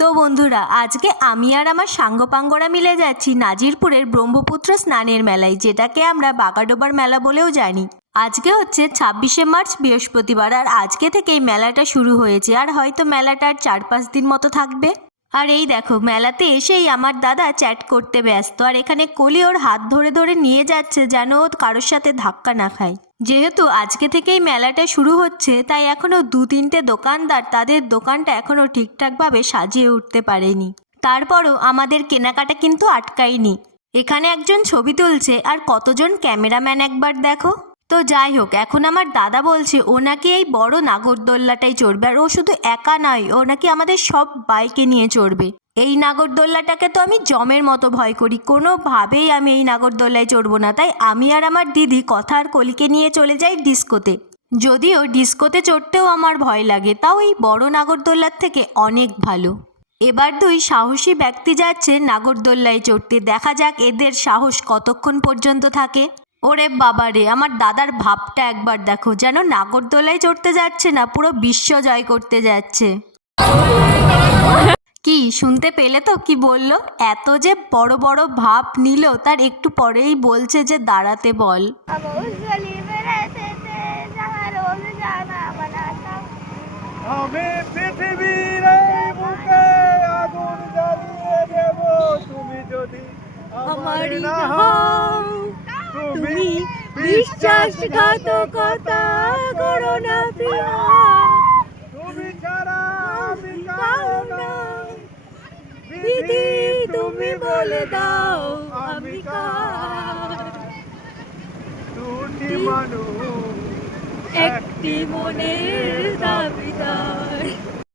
তো বন্ধুরা, আজকে আমি আর আমার সাঙ্গপাঙ্গরা মিলে যাচ্ছি নাজিরপুরের ব্রহ্মপুত্র স্নানের মেলায়, যেটাকে আমরা বাগাডোবার মেলা বলেও জানি। আজকে হচ্ছে 26শে মার্চ, বৃহস্পতিবার। আর আজকে থেকেই মেলাটা শুরু হয়েছে, আর হয়তো মেলাটা আর 4-5 দিন মতো থাকবে। আর এই দেখো, মেলাতে এসেই আমার দাদা চ্যাট করতে ব্যস্ত, আর এখানে কলি ওর হাত ধরে ধরে নিয়ে যাচ্ছে যেন ও কারোর সাথে ধাক্কা না খায়। যেহেতু আজকে থেকেই মেলাটা শুরু হচ্ছে, তাই এখনও 2-3টে দোকানদার তাদের দোকানটা এখনও ঠিকঠাকভাবে সাজিয়ে উঠতে পারেনি। তারপরও আমাদের কেনাকাটা কিন্তু আটকায়নি। এখানে একজন ছবি তুলছে, আর কতজন ক্যামেরাম্যান একবার দেখো। তো যাই হোক, এখন আমার দাদা বলছে ও নাকি এই বড় নাগরদোল্লাটাই চড়বে, আর ও শুধু একা নয়, ও নাকি আমাদের সব বাইকে নিয়ে চড়বে। এই নাগরদোল্লাটাকে তো আমি জমের মতো ভয় করি, কোনোভাবেই আমি এই নাগরদোল্লায় চড়বো না। তাই আমি আর আমার দিদি কথা আর কলিকে নিয়ে চলে যাই ডিস্কোতে। যদিও ডিস্কোতে চড়তেও আমার ভয় লাগে, তাও এই বড় নাগরদোল্লার থেকে অনেক ভালো। এবার 2 সাহসী ব্যক্তি যাচ্ছে নাগরদোল্লায় চড়তে, দেখা যাক এদের সাহস কতক্ষণ পর্যন্ত থাকে। ওরে বাবারে, আমার দাদার ভাবটা একবার দেখো, যেন নাগরদোলায় চড়তে যাচ্ছে না, পুরো বিশ্ব জয় করতে যাচ্ছে। কি শুনতে পেলে তো কি বললো? এত যে বড় বড় ভাব নিল, তার একটু পরেই বলছে যে দাঁড়াতে বল। আমি পৃথিবীর এই বুকে আগুন জ্বালিয়ে দেব, তুমি যদি আমার না হও। তুমি বিশ্বাসঘাতকতা করো না প্রিয়া, তুমি ছাড়া আমি কারো না। বিধি তুমি বলে দাও আমি কার। দুটি মানুষ একটি মনের দাবিদার।